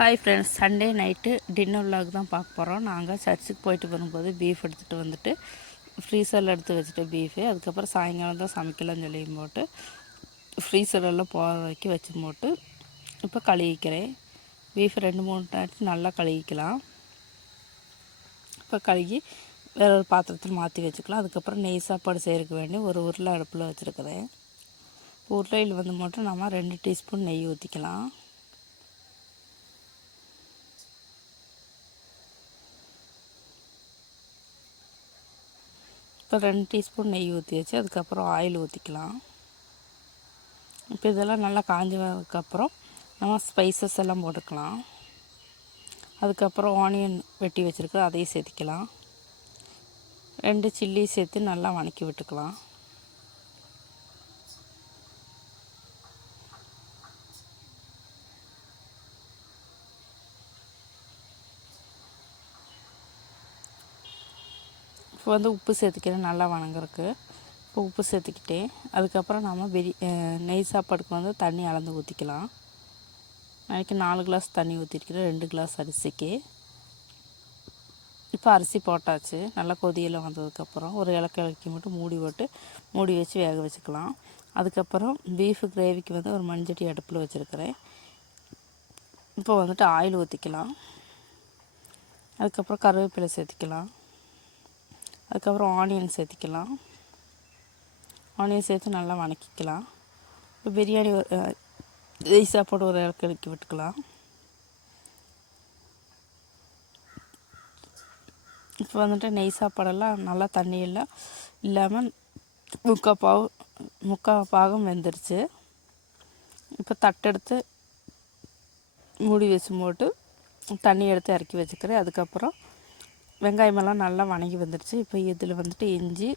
Hi friends, Sunday night dinner vlog தான் பார்க்க போகிறோம். நாங்கள் சர்ச்சுக்கு போயிட்டு வரும்போது பீஃப் எடுத்துகிட்டு வந்துட்டு ஃப்ரீசரில் எடுத்து வச்சுட்டு பீஃபு அதுக்கப்புறம் சாயங்காலம் தான் சமைக்கலாம்னு சொல்லி போட்டு ஃப்ரீசரெல்லாம் போகிற வரைக்கும் வச்சு போட்டு இப்போ கழுவிக்கிறேன். பீஃப் 2-3 டைம் நல்லா கழுவிக்கலாம். இப்போ கழுகி வேறு ஒரு பாத்திரத்தில் மாற்றி வச்சுக்கலாம். அதுக்கப்புறம் நெய் சாப்பாடு செய்கிறதுக்கு வேண்டி ஒரு உருளை அடுப்பில் வச்சுருக்கிறேன். உருளையில் மட்டும் நம்ம 2 டீஸ்பூன் நெய் ஊற்றிக்கலாம். இப்போ 2 டீஸ்பூன் நெய் ஊற்றி வச்சு அதுக்கப்புறம் ஆயில் ஊற்றிக்கலாம். இப்போ இதெல்லாம் நல்லா காஞ்சதுக்கப்புறம் நம்ம ஸ்பைசஸ் எல்லாம் போட்டுக்கலாம். அதுக்கப்புறம் ஆனியன் வெட்டி வச்சுருக்கோம், அதையும் சேர்த்திக்கலாம். 2 சில்லி சேர்த்து நல்லா வதக்கி விட்டுக்கலாம். இப்போ உப்பு சேர்த்துக்கிறேன் நல்லா வணங்குறதுக்கு. இப்போ உப்பு சேர்த்துக்கிட்டேன். அதுக்கப்புறம் நம்ம நெய் சாப்பாடுக்கு தண்ணி அளந்து ஊற்றிக்கலாம். நாளைக்கு 4 கிளாஸ் தண்ணி ஊற்றிருக்கிறேன், 2 கிளாஸ் அரிசிக்கு. இப்போ அரிசி போட்டாச்சு. நல்லா கொதியெல்லாம் வந்ததுக்கப்புறம் ஒரு இலக்கி மட்டும் மூடி வச்சு வேக வச்சுக்கலாம். அதுக்கப்புறம் பீஃபு கிரேவிக்கு ஒரு மண்சட்டி அடுப்பில் வச்சுருக்கிறேன். இப்போ ஆயில் ஊற்றிக்கலாம். அதுக்கப்புறம் கருவேப்பிலை சேர்த்திக்கலாம். அதுக்கப்புறம் ஆனியன் சேர்த்திக்கலாம். ஆனியன் சேர்த்து நல்லா வதக்கிக்கலாம். இப்போ பிரியாணி நெய் சாப்பாடு ஒரு இலக்கி விட்டுக்கலாம். இப்போ நெய் சாப்பாடெல்லாம் நல்லா தண்ணியெல்லாம் இல்லாமல் முக்கால் பாகம் வெந்துருச்சு. இப்போ தட்டெடுத்து மூடி வச்சு போட்டு தண்ணி எடுத்து இறக்கி வச்சுக்கிறேன். அதுக்கப்புறம் வெங்காயமெல்லாம் நல்லா வதங்கி வந்துடுச்சு. இப்போ இதில் இஞ்சி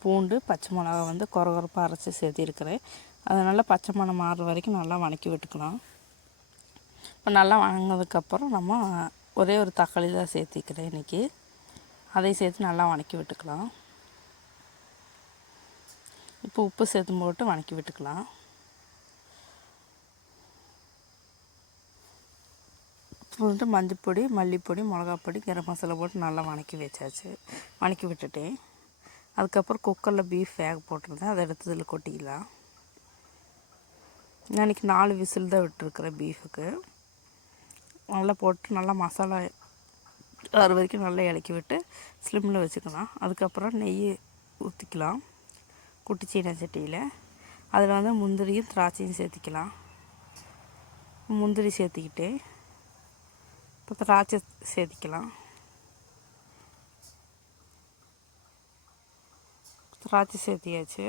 பூண்டு பச்சை மிளகா கொரகொரப்பாக அரைச்சி சேர்த்திருக்கிறேன். அதனால் பச்சை மணம் மாறுற வரைக்கும் நல்லா வதக்கி விட்டுக்கலாம். இப்போ நல்லா வதங்கினதுக்கப்புறம் நம்ம ஒரே ஒரு தக்காளி தான் சேர்த்திக்கிறேன் இன்றைக்கி. அதை சேர்த்து நல்லா வதக்கி விட்டுக்கலாம். இப்போ உப்பு சேர்த்து போட்டு வதக்கி விட்டுக்கலாம். இப்போ மஞ்சப்பொடி, மல்லிப்பொடி, மிளகாப்பொடி, கரம் மசாலா போட்டு நல்லா வதக்கி விட்டுட்டேன். அதுக்கப்புறம் குக்கரில் பீஃப் வேக போட்டிருந்தேன், அதை எடுத்து இதில் கொட்டிக்கலாம். நான் இன்றைக்கி 4 விசில் தான் விட்டுருக்குறேன் பீஃபுக்கு. நல்லா போட்டு நல்லா மசாலா வர வரைக்கும் நல்லா இலக்கி விட்டு ஸ்லிம்மில் வச்சுக்கலாம். அதுக்கப்புறம் நெய் ஊற்றிக்கலாம் குட்டி சீனை சட்டியில். அதில் முந்திரியும் திராட்சையும் சேர்த்திக்கலாம். முந்திரி சேர்த்திக்கிட்டு இப்போ திராட்சை சேர்த்திக்கலாம். திராட்சை சேர்த்தியாச்சு.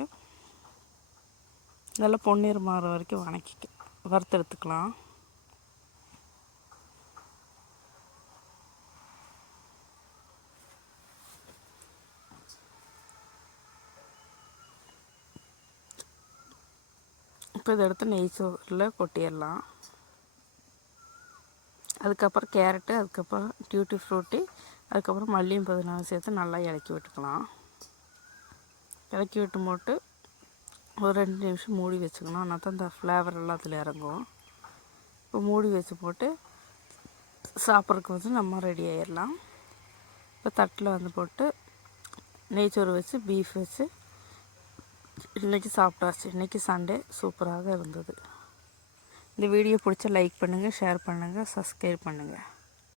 இதெல்லாம் பொன்னீர் மாற வரைக்கும் வறுத்தெடுத்துக்கலாம். இப்போ இதை எடுத்து நெய் சோறில் கொட்டிடலாம். அதுக்கப்புறம் கேரட்டு, அதுக்கப்புறம் டியூட்டி ஃப்ரூட்டி, அதுக்கப்புறம் மல்லியும் புதினாவும் சேர்த்து நல்லா இலக்கி விட்டுக்கலாம். இலக்கி விட்டு போட்டு ஒரு 2 நிமிஷம் மூடி வச்சுக்கணும். ஆனால் தான் இந்த ஃப்ளேவர் எல்லாம் அதில் இறங்கும். இப்போ மூடி வச்சு போட்டு சாப்பிட்றதுக்கு நம்ம ரெடி ஆகிடலாம். இப்போ தட்டில் போட்டு நெய்ச்சோறு வச்சு பீஃப் வச்சு இன்றைக்கி சாப்பிட்டாச்சு. இன்றைக்கி சண்டே சூப்பராக இருந்தது. இந்த வீடியோ பிடிச்சா லைக் பண்ணுங்கள், ஷேர் பண்ணுங்கள், சப்ஸ்கிரைப் பண்ணுங்கள்.